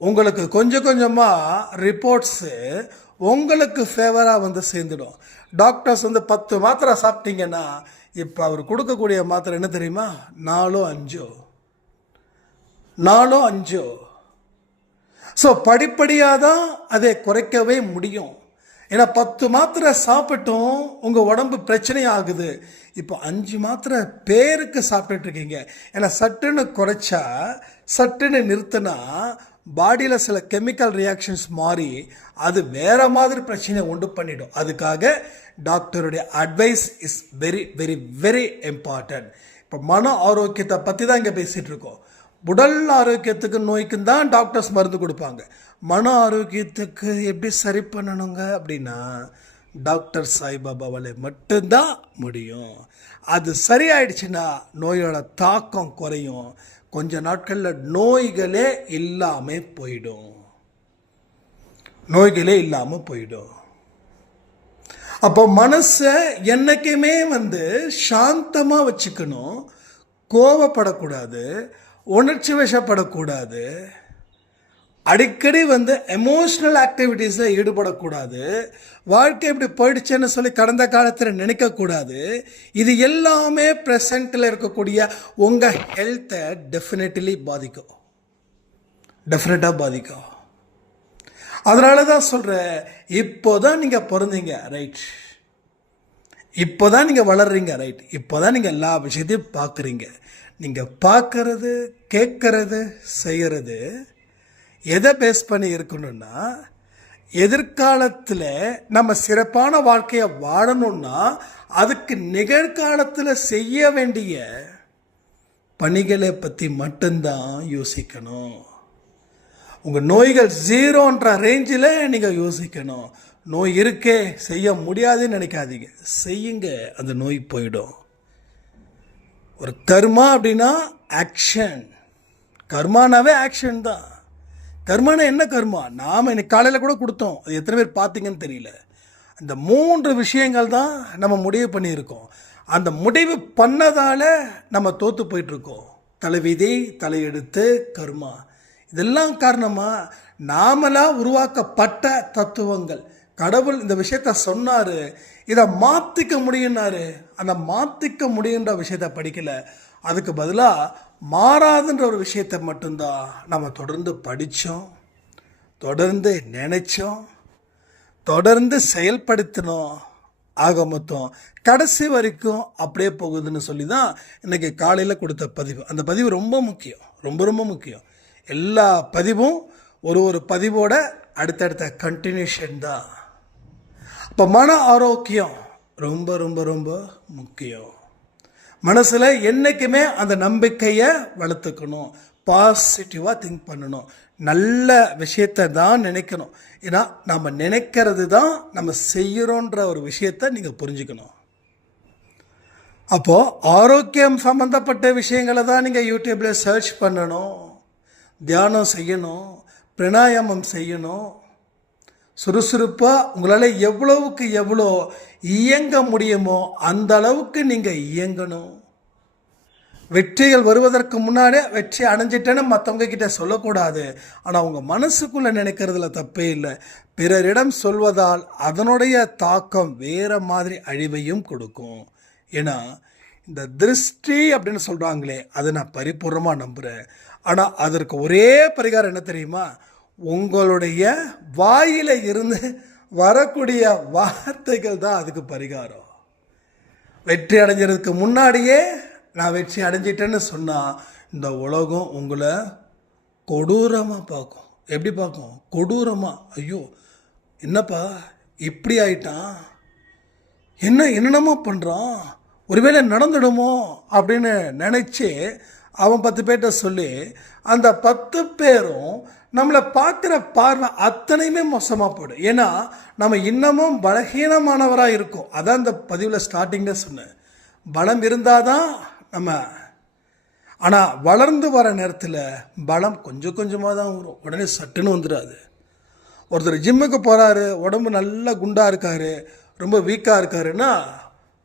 உங்களுக்கு கொஞ்சம் கொஞ்சமாக ரிப்போர்ட்ஸு உங்களுக்கு ஃபேவராக வந்து சேர்ந்துடும். டாக்டர்ஸ் வந்து 10 மாத்திரை சாப்பிட்டீங்கன்னா இப்போ அவர் கொடுக்கக்கூடிய மாத்திரை என்ன தெரியுமா? 4 5. ஸோ படிப்படியாக தான் அதை குறைக்கவே முடியும். ஏன்னா 10 மாத்திரை சாப்பிட்டும் உங்கள் உடம்பு பிரச்சனை ஆகுது. இப்போ 5 மாத்திரை பேருக்கு சாப்பிட்டுட்ருக்கீங்க. ஏன்னா சட்டுன்னு குறைச்சா, சட்டுன்னு நிறுத்தினா பாடியில் சில கெமிக்கல் ரியாக்ஷன்ஸ் மாறி அது வேறு மாதிரி பிரச்சனையை உண்டு பண்ணிடும். அதுக்காக டாக்டருடைய advice is very very very important. இப்போ மன ஆரோக்கியத்தை பற்றி தான் இங்கே பேசிகிட்டு இருக்கோம். உடல் ஆரோக்கியத்துக்கு நோய்க்கும் தான் டாக்டர்ஸ் மருந்து கொடுப்பாங்க. மன ஆரோக்கியத்துக்கு எப்படி சரி பண்ணணுங்க அப்படின்னா டாக்டர் சாய்பாபாவால் மட்டும்தான் முடியும். அது சரியாயிடுச்சுன்னா நோயோட தாக்கம் குறையும். கொஞ்ச நாட்களில் நோய்களே இல்லாமல் போயிடும். அப்போ மனசை என்றைக்குமே சாந்தமாக வச்சுக்கணும். கோவப்படக்கூடாது, உணர்ச்சி வசப்படக்கூடாது, அடிக்கடி எமோஷ்னல் ஆக்டிவிட்டீஸில் ஈடுபடக்கூடாது. வாழ்க்கை இப்படி போயிடுச்சுன்னு சொல்லி கடந்த காலத்தில் நினைக்கக்கூடாது. இது எல்லாமே ப்ரெசண்ட்டில் இருக்கக்கூடிய உங்கள் ஹெல்த்தை டெஃபினட்டாக பாதிக்கும். அதனால தான் சொல்கிறேன், இப்போ தான் நீங்கள் பிறந்தீங்க, ரைட். இப்போ தான் நீங்கள் வளர்றீங்க, ரைட். இப்போ தான் நீங்கள் எல்லா விஷயத்தையும் பார்க்குறீங்க. நீங்கள் பார்க்கறது, கேட்கறது, செய்கிறது எதை பேஸ் பண்ணி இருக்கணும்னா, எதிர்காலத்தில் நம்ம சிறப்பான வாழ்க்கையை வாழணும்னா அதுக்கு நிகழ்காலத்தில் செய்ய வேண்டிய பணிகளை பற்றி மட்டும்தான் யோசிக்கணும். உங்கள் நோய்கள் 0ன்ற ரேஞ்சில் நீங்கள் யோசிக்கணும். நோய் இருக்கே, செய்ய முடியாதுன்னு நினைக்காதீங்க, செய்யுங்க, அந்த நோய் போயிடும். ஒரு கர்மா அப்படின்னா ஆக்ஷன். கர்மானாவே ஆக்ஷன் தான். கர்மானா என்ன கர்மா? நாம் இன்னைக்கு காலையில் கூட கொடுத்தோம், அது எத்தனை பேர் பார்த்தீங்கன்னு தெரியல. அந்த 3 விஷயங்கள் தான் நம்ம முடிவு பண்ணியிருக்கோம். அந்த முடிவு பண்ணதால் நம்ம தோற்று போயிட்டுருக்கோம். தலைவிதி, தலையெடுத்து, கர்மா, இதெல்லாம் காரணமாக நாமளாக உருவாக்கப்பட்ட தத்துவங்கள். கடவுள் இந்த விஷயத்த சொன்னார், இதை மாற்றிக்க முடியும்னாரு. அந்த மாற்றிக்க முடியுன்ற விஷயத்த படிக்கலை. அதுக்கு பதிலாக மாறாதுன்ற ஒரு விஷயத்தை மட்டும்தான் நம்ம தொடர்ந்து படித்தோம், தொடர்ந்து நினைச்சோம், தொடர்ந்து செயல்படுத்தினோம். ஆக மொத்தம் கடைசி வரைக்கும் அப்படியே போகுதுன்னு சொல்லி தான் இன்றைக்கி காலையில் கொடுத்த பதிவு. அந்த பதிவு ரொம்ப முக்கியம், ரொம்ப முக்கியம். எல்லா பதிவும் ஒரு பதிவோட அடுத்தடுத்த கண்டினியூஷன் தான். இப்போ மன ஆரோக்கியம் ரொம்ப முக்கியம். மனசில் என்றைக்குமே அந்த நம்பிக்கையை வளர்த்துக்கணும். பாசிட்டிவாக திங்க் பண்ணணும். நல்ல விஷயத்தை தான் நினைக்கணும். ஏன்னா நம்ம நினைக்கிறது தான் நம்ம செய்கிறோன்ற ஒரு விஷயத்தை நீங்கள் புரிஞ்சுக்கணும். அப்போது ஆரோக்கியம் சம்மந்தப்பட்ட விஷயங்களை தான் நீங்கள் யூடியூப்பில் சர்ச் பண்ணணும், தியானம் செய்யணும், பிராணாயாமம் செய்யணும். சுறுசுறுப்பாக உங்களால் எவ்வளவுக்கு எவ்வளோ இயங்க முடியுமோ அந்த அளவுக்கு நீங்கள் இயங்கணும். வெற்றிகள் வருவதற்கு முன்னாடியே வெற்றி அடைஞ்சிட்டேன்னு மற்றவங்க கிட்ட சொல்லக்கூடாது. ஆனால் உங்கள் மனசுக்குள்ளே நினைக்கிறதுல தப்பே இல்லை. பிறரிடம் சொல்வதால் அதனுடைய தாக்கம் வேறு மாதிரி அழிவையும் கொடுக்கும். ஏன்னா இந்த திருஷ்டி அப்படின்னு சொல்கிறாங்களே, அதை நான் பரிபூர்ணமாக நம்புகிறேன். ஆனால் அதற்கு ஒரே பரிகாரம் என்ன தெரியுமா? உங்களுடைய வாயில இருந்து வரக்கூடிய வார்த்தைகள் தான் அதுக்கு பரிகாரம். வெற்றி அடைஞ்சதுக்கு முன்னாடியே நான் வெற்றி அடைஞ்சிட்டேன்னு சொன்னால் இந்த உலகம் உங்களை கொடூரமாக பார்க்கும். எப்படி பார்க்கும்? கொடூரமாக. ஐயோ என்னப்பா இப்படி ஆயிட்டான், என்னென்னமோ பண்ணுறான், ஒருவேளை நடந்துடுமோ அப்படின்னு நினச்சி அவன் 10 பேர்கிட்ட சொல்லி அந்த 10 பேரும் நம்மளை பார்க்குற பார்வை அத்தனையுமே மோசமாக போய்டும். ஏன்னா நம்ம இன்னமும் பலகீனமானவராக இருக்கோம். அதான் இந்த பதிவில் ஸ்டார்டிங்கில் சொன்னேன். பலம் இருந்தால் தான் நம்ம, ஆனால் வளர்ந்து வர நேரத்தில் பலம் கொஞ்சம் கொஞ்சமாக தான் வரும், உடனே சட்டுன்னு வந்துடாது. ஒருத்தர் ஜிம்முக்கு போகிறாரு, உடம்பு நல்லா குண்டாக இருக்கார், ரொம்ப வீக்காக இருக்காருன்னா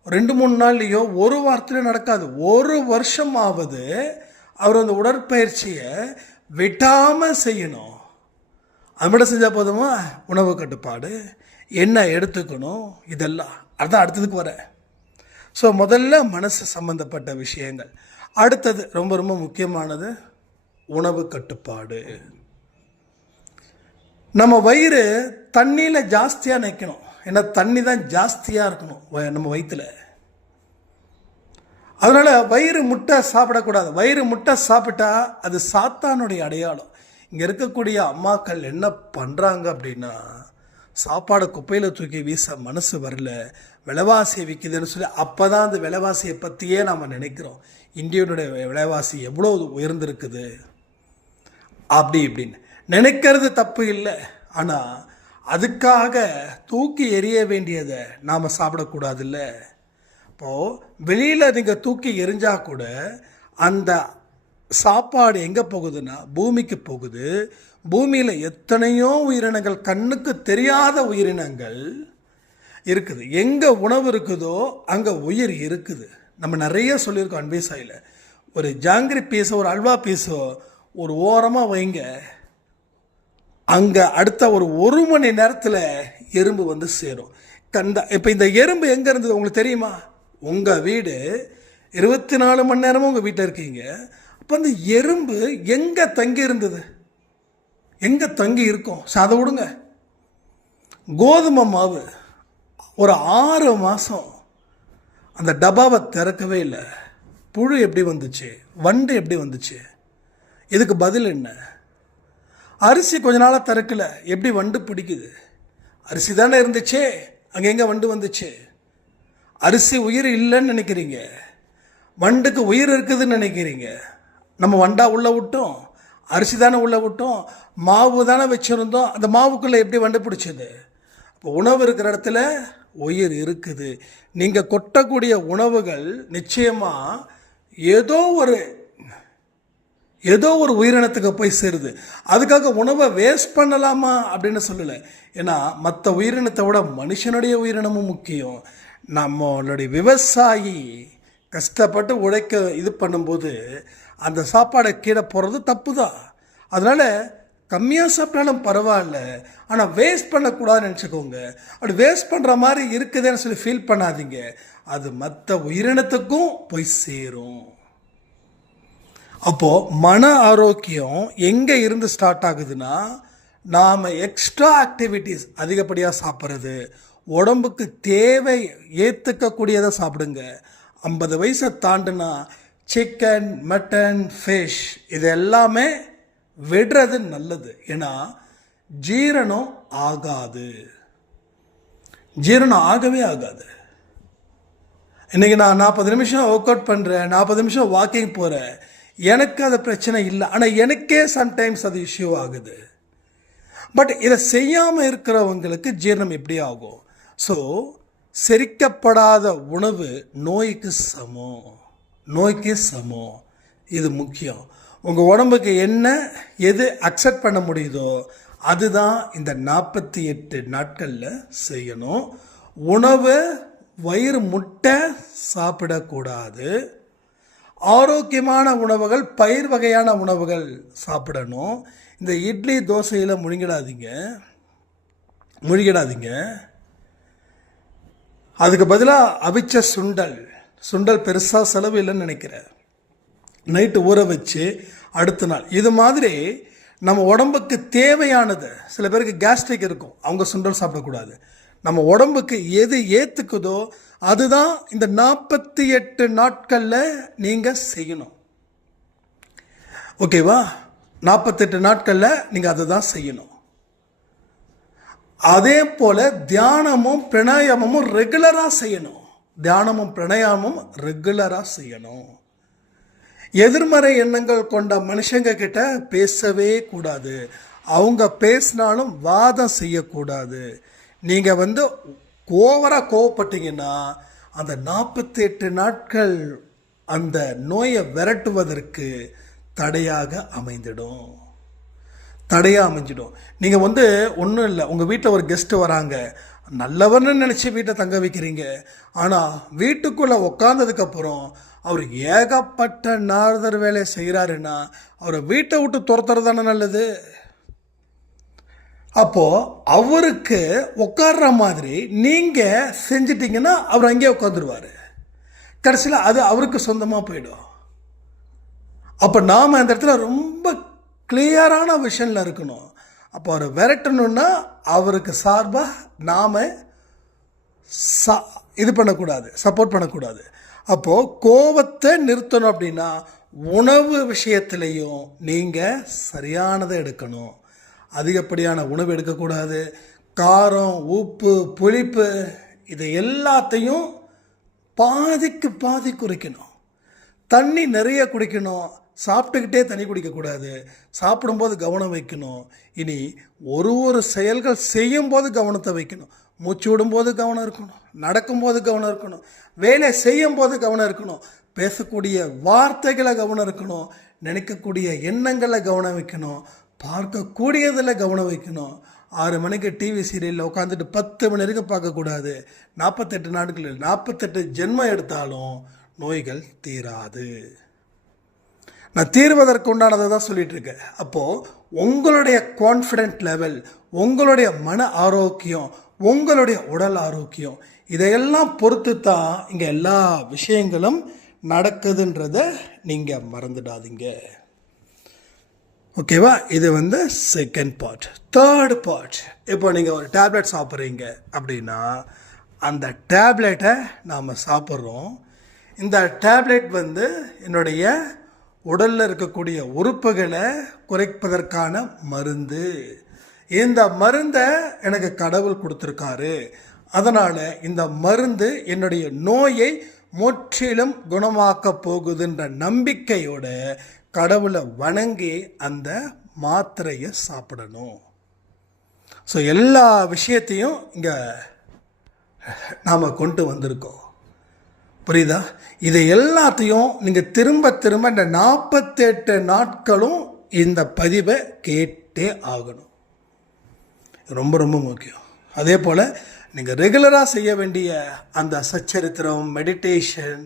2-3 நாள்லேயோ ஒரு வாரத்துலேயும் நடக்காது. 1 வருஷமாவது அவர் அந்த உடற்பயிற்சியை விடாமல் செய்யணும். அது மட்டும் செஞ்சால் போதுமா? உணவு கட்டுப்பாடு, என்ன எடுத்துக்கணும், இதெல்லாம் அதான் அடுத்ததுக்கு வரேன். ஸோ முதல்ல மனசு சம்மந்தப்பட்ட விஷயங்கள். அடுத்தது ரொம்ப முக்கியமானது உணவு கட்டுப்பாடு. நம்ம வயிறு தண்ணியில் ஜாஸ்தியாக நிற்கணும். ஏன்னா தண்ணி தான் ஜாஸ்தியாக இருக்கணும் நம்ம வயிற்றில். அதனால் வயிறு முட்டை சாப்பிடக்கூடாது. வயிறு முட்டை சாப்பிட்டா அது சாத்தானுடைய அடையாளம். இங்கே இருக்கக்கூடிய அம்மாக்கள் என்ன பண்ணுறாங்க அப்படின்னா, சாப்பாடு குப்பையில் தூக்கி வீச மனசு வரல, விலைவாசி விற்கிதுன்னு சொல்லி அப்போ தான் அந்த விலைவாசியை பற்றியே நாம் நினைக்கிறோம். இந்தியனுடைய விலைவாசி எவ்வளோ உயர்ந்திருக்குது. அப்படி இப்படின்னு நினைக்கிறது தப்பு இல்லை. ஆனால் அதுக்காக தூக்கி எறிய வேண்டியதை நாம் சாப்பிடக்கூடாதுல்ல. இப்போது வெளியில் நீங்கள் தூக்கி எரிஞ்சால் கூட அந்த சாப்பாடு எங்கே போகுதுன்னா பூமிக்கு போகுது. பூமியில் எத்தனையோ உயிரினங்கள், கண்ணுக்கு தெரியாத உயிரினங்கள் இருக்குது. எங்கே உணவு இருக்குதோ அங்கே உயிர் இருக்குது. நம்ம நிறைய சொல்லியிருக்கோம் அன்பே சாயில். ஒரு ஜாங்கிரி பீஸோ ஒரு அல்வா பீஸோ ஒரு ஓரமாக வைங்க, அங்கே அடுத்த ஒரு மணி நேரத்தில் எறும்பு வந்து சேரும். இப்போ இந்த எறும்பு எங்கே இருந்தது உங்களுக்கு தெரியுமா? உங்கள் வீடு 24 மணி நேரமும் உங்கள் வீட்டில் இருக்கீங்க. அப்போ அந்த எறும்பு எங்கே தங்கி இருந்தது? எங்கே தங்கி இருக்கும்? அதை விடுங்க. கோதுமை மாவு ஒரு 6 மாதம் அந்த டப்பாவை திறக்கவே இல்லை. புழு எப்படி வந்துச்சு? வண்டு எப்படி வந்துச்சு? இதுக்கு பதில் என்ன? அரிசி கொஞ்ச நாளாக திறக்கல, எப்படி வண்டு பிடிக்குது? அரிசி தானே இருந்துச்சு, அங்கே எங்கே வண்டு வந்துச்சு? அரிசி உயிர் இல்லைன்னு நினைக்கிறீங்க, வண்டுக்கு உயிர் இருக்குதுன்னு நினைக்கிறீங்க. நம்ம வண்டா உள்ளே விட்டோம், அரிசி தானே உள்ளே விட்டோம், மாவு தானே வச்சுருந்தோம். அந்த மாவுக்குள்ளே எப்படி வண்டு பிடிச்சது? இப்போ உணவு இருக்கிற இடத்துல உயிர் இருக்குது. நீங்கள் கொட்டக்கூடிய உணவுகள் நிச்சயமாக ஏதோ ஒரு உயிரினத்துக்கு போய் சேருது. அதுக்காக உணவை வேஸ்ட் பண்ணலாமா அப்படின்னு சொல்லலை. ஏன்னா மற்ற உயிரினத்தை விட மனுஷனுடைய உயிரினமும் முக்கியம். நம்மளுடைய விவசாயி கஷ்டப்பட்டு உழைக்க இது பண்ணும்போது அந்த சாப்பாடை கீழே போகிறது தப்பு தான். அதனால் கம்மியாக சாப்பிட்டாலும் பரவாயில்ல, ஆனால் வேஸ்ட் பண்ணக்கூடாதுன்னு நினச்சிக்கோங்க. அப்படி வேஸ்ட் பண்ணுற மாதிரி இருக்குதுன்னு சொல்லி ஃபீல் பண்ணாதீங்க. அது மற்ற உயிரினத்துக்கும் போய் சேரும். அப்போது மன ஆரோக்கியம் எங்கே இருந்து ஸ்டார்ட் ஆகுதுன்னா, நாம் எக்ஸ்ட்ரா ஆக்டிவிட்டீஸ் அதிகப்படியாக சாப்பிட்றது, உடம்புக்கு தேவை ஏற்றுக்கக்கூடியதை சாப்பிடுங்க. 50 வயசை தாண்டுனா சிக்கன், மட்டன், ஃபிஷ் இது எல்லாமே விடுறது நல்லது. ஏன்னா ஜீரணம் ஆகவே ஆகாது. இன்றைக்கி நான் 40 நிமிஷம் ஒர்க் அவுட் பண்ணுறேன், 40 நிமிஷம் வாக்கிங் போகிறேன், எனக்கு அது பிரச்சனை இல்லை. ஆனால் எனக்கே சம்டைம்ஸ் அது இஷ்யூ ஆகுது. பட் இதை செய்யாமல் இருக்கிறவங்களுக்கு ஜீரணம் எப்படி ஆகும்? ஸோ செரிக்கப்படாத உணவு நோய்க்கு சமம். இது முக்கியம். உங்கள் உடம்புக்கு எது அக்செப்ட் பண்ண முடியுதோ அதுதான் இந்த 48 நாட்களில் செய்யணும். உணவு வயிறு முட்டை சாப்பிடக்கூடாது. ஆரோக்கியமான உணவுகள், பயிர் வகையான உணவுகள் சாப்பிடணும். இந்த இட்லி தோசையில் முழுகிடாதீங்க. அதுக்கு பதிலாக அவிச்ச சுண்டல் பெருசாக செலவு இல்லைன்னு நினைக்கிறேன். நைட்டு ஊற வச்சு அடுத்த நாள் இது மாதிரி நம்ம உடம்புக்கு தேவையானது. சில பேருக்கு கேஸ்ட்ரிக் இருக்கும், அவங்க சுண்டல் சாப்பிடக்கூடாது. நம்ம உடம்புக்கு எது ஏற்றுக்குதோ அதுதான் இந்த 48 நாட்களில் நீங்கள் செய்யணும். ஓகேவா? 48 நாட்களில் நீங்கள் அதை தான் செய்யணும். அதே போல் தியானமும் பிராணாயாமமும் ரெகுலராக செய்யணும். எதிர்மறை எண்ணங்கள் கொண்ட மனுஷங்க கிட்ட பேசவே கூடாது. அவங்க பேசினாலும் வாதம் செய்யக்கூடாது. நீங்கள் ஓவராக கோவப்பட்டீங்கன்னா அந்த 48 நாட்கள் அந்த நோயை விரட்டுவதற்கு தடையாக அமைஞ்சிடும். நீங்கள் ஒன்றும் இல்லை, உங்கள் வீட்டில் ஒரு கெஸ்ட்டு வராங்க, நல்லவர்னு நினச்சி வீட்டை தங்க வைக்கிறீங்க. ஆனால் வீட்டுக்குள்ளே உக்காந்ததுக்கப்புறம் அவர் ஏகப்பட்ட நாரதர் வேலையை செய்கிறாருன்னா அவரை வீட்டை விட்டு துரத்துறது தானே நல்லது. அப்போது அவருக்கு உட்கார்ற மாதிரி நீங்கள் செஞ்சிட்டிங்கன்னா அவர் அங்கேயே உட்காந்துருவார். கடைசியில் அது அவருக்கு சொந்தமாக போயிடும். அப்போ நாம் அந்த இடத்துல ரொம்ப கிளியரான விஷனில் இருக்கணும். அப்போ அவரை விரட்டணுன்னா அவருக்கு சார்பாக நாம் சப்போர்ட் பண்ணக்கூடாது. அப்போது கோபத்தை நிறுத்தணும் அப்படின்னா உணவு விஷயத்துலேயும் நீங்கள் சரியானதை எடுக்கணும். அதிகப்படியான உணவு எடுக்கக்கூடாது. காரம், உப்பு, புளிப்பு இதை எல்லாத்தையும் பாதிக்கு பாதி குறைக்கணும். தண்ணி நிறைய குடிக்கணும். சாப்பிட்டுக்கிட்டே தண்ணி குடிக்கக்கூடாது, சாப்பிடும்போது கவனம் வைக்கணும். இனி ஒரு செயல்கள் செய்யும்போது கவனத்தை வைக்கணும். மூச்சு விடும்போது கவனம் இருக்கணும், நடக்கும்போது கவனம் இருக்கணும், வேலை செய்யும்போது கவனம் இருக்கணும், பேசக்கூடிய வார்த்தைகளை கவனம் இருக்கணும், நினைக்கக்கூடிய எண்ணங்களை கவனம் வைக்கணும், பார்க்கக்கூடியதில் கவனம் வைக்கணும். 6 மணிக்கு டிவி சீரியலில் உட்காந்துட்டு 10 மணி வரைக்கும் பார்க்கக்கூடாது. 48 நாட்களில் 48 ஜென்மம் எடுத்தாலும் நோய்கள் தீராது. நான் தீர்வதற்கு உண்டானதை தான் சொல்லிட்டு இருக்கேன். அப்போது உங்களுடைய கான்ஃபிடென்ட் லெவல், உங்களுடைய மன ஆரோக்கியம், உங்களுடைய உடல் ஆரோக்கியம், இதையெல்லாம் பொறுத்து தான் இங்கே எல்லா விஷயங்களும் நடக்குதுன்றதை நீங்கள் மறந்துடாதீங்க. ஓகேவா? இது செகண்ட் பார்ட். தேர்ட் பார்ட், இப்போ நீங்கள் ஒரு டேப்லெட் சாப்பிட்றீங்க அப்படின்னா அந்த டேப்லெட்டை நாம் சாப்பிட்றோம். இந்த டேப்லெட் என்னுடைய உடலில் இருக்கக்கூடிய உறுப்புகளை குறைப்பதற்கான மருந்து. இந்த மருந்தை எனக்கு கடவுள் கொடுத்துருக்காரு. அதனால் இந்த மருந்து என்னுடைய நோயை முற்றிலும் குணமாக்க போகுதுன்ற நம்பிக்கையோட கடவுளை வணங்கி அந்த மாத்திரையை சாப்பிடணும். ஸோ எல்லா விஷயத்தையும் இங்கே நாம் கொண்டு வந்திருக்கோம். புரியுதா? இதை எல்லாத்தையும் நீங்கள் திரும்ப திரும்ப இந்த 48 நாட்களும் இந்த பதிவை கேட்டே ஆகணும். ரொம்ப ரொம்ப முக்கியம். அதே போல் நீங்கள் ரெகுலராக செய்ய வேண்டிய அந்த சச்சரித்திரம், மெடிடேஷன்,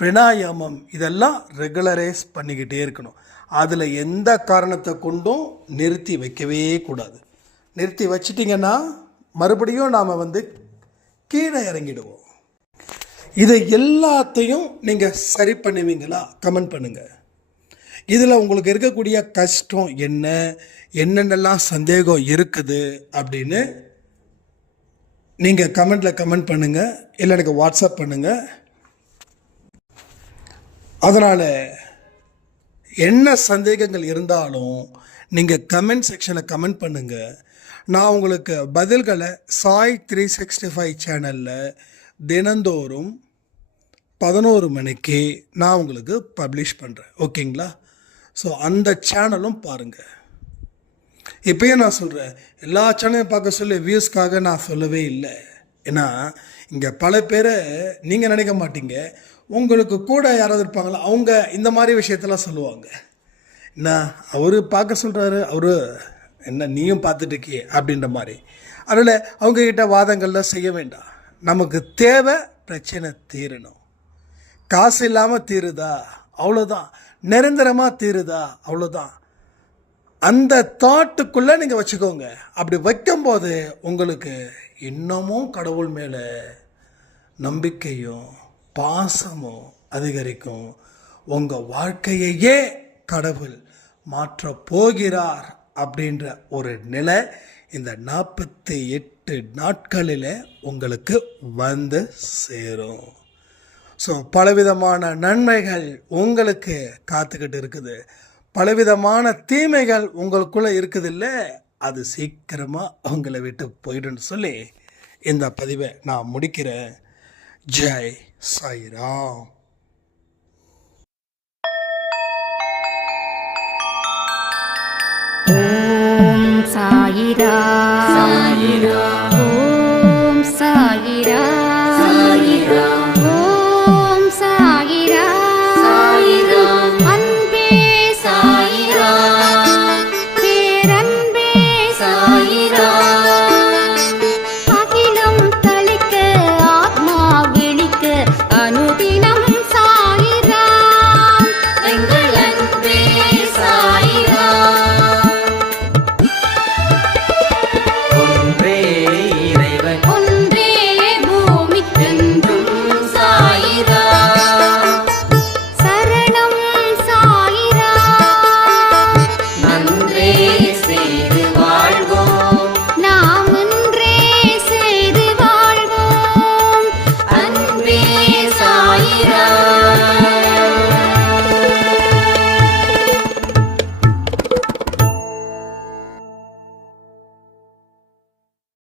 பிராணாயாமம் இதெல்லாம் ரெகுலரைஸ் பண்ணிக்கிட்டே இருக்கணும். அதில் எந்த காரணத்தை கொண்டும் நிறுத்தி வைக்கவே கூடாது. நிறுத்தி வச்சிட்டிங்கன்னா மறுபடியும் நாம் கீழே இறங்கிடுவோம். இதை எல்லாத்தையும் நீங்கள் சரி பண்ணுவீங்களா? கமெண்ட் பண்ணுங்கள். இதில் உங்களுக்கு இருக்கக்கூடிய கஷ்டம் என்ன, என்னென்னலாம் சந்தேகம் இருக்குது அப்படின்னு நீங்கள் கமெண்டில் கமெண்ட் பண்ணுங்கள், இல்லை எனக்கு வாட்ஸ்அப் பண்ணுங்கள். அதனால் என்ன சந்தேகங்கள் இருந்தாலும் நீங்கள் கமெண்ட் செக்ஷனில் கமெண்ட் பண்ணுங்கள். நான் உங்களுக்கு பதில்களை சாய் 365 சேனலில் தினந்தோறும் 11 மணிக்கு நான் உங்களுக்கு பப்ளிஷ் பண்ணுறேன். ஓகேங்களா? ஸோ அந்த சேனலும் பாருங்கள். இப்போயே நான் சொல்கிறேன், எல்லா சேனலையும் பார்க்க சொல்லி வியூஸ்க்காக நான் சொல்லவே இல்லை. ஏன்னா இங்கே பல பேரை நீங்கள் நினைக்க மாட்டீங்க, உங்களுக்கு கூட யாராவது இருப்பாங்களா, அவங்க இந்த மாதிரி விஷயத்தெல்லாம் சொல்லுவாங்க. என்ன அவர் பார்க்க சொல்கிறாரு, அவர் என்ன நீயும் பார்த்துட்டு இருக்கியே அப்படின்ற மாதிரி. அதனால் அவங்கக்கிட்ட வாதங்கள்லாம் செய்ய வேண்டாம். நமக்கு தேவை பிரச்சனை தீரணும். காசு இல்லாமல் தீருதா அவ்வளோதான், நிரந்தரமாக தீருதா அவ்வளோதான். அந்த தாட்டுக்குள்ளே நீங்கள் வச்சுக்கோங்க. அப்படி வைக்கும்போது உங்களுக்கு இன்னமும் கடவுள் மேலே நம்பிக்கையும் பாசமும் அதிகரிக்கும். உங்கள் வாழ்க்கையையே கடவுள் மாற்ற போகிறார் அப்படின்ற ஒரு நிலை இந்த 48 நாட்களில் உங்களுக்கு சேரும். ஸோ பலவிதமான நன்மைகள் உங்களுக்கு காத்துக்கிட்டு இருக்குது, பலவிதமான தீமைகள் உங்களுக்குள்ளே இருக்குது இல்லை, அது சீக்கிரமாக அவங்கள விட்டு போயிடுன்னு சொல்லி இந்த பதிவை நான் முடிக்கிறேன். ஜெய் சாய்ராம். ஓம் சாயிரா சாயிரா, ஓம் சாயிரா சாயிரா, ஓம் சாயிரா சாயிரா, அன்பே சாயிரா, பேரன்பே சாயிரா, அகிலம் தளிக்க ஆத்மா விழிக்க அனுதினம் சாயிரா, எங்கள் அன்பே சாயிரா. ஒன்றே பூமிக்கென்றும் சாயிரா, சரணம் சாயிரா, நன்றே செய்து வாழ்வோம், நாம் ஒன்றே செய்து வாழ்வோம், அன்பே சாயிரா.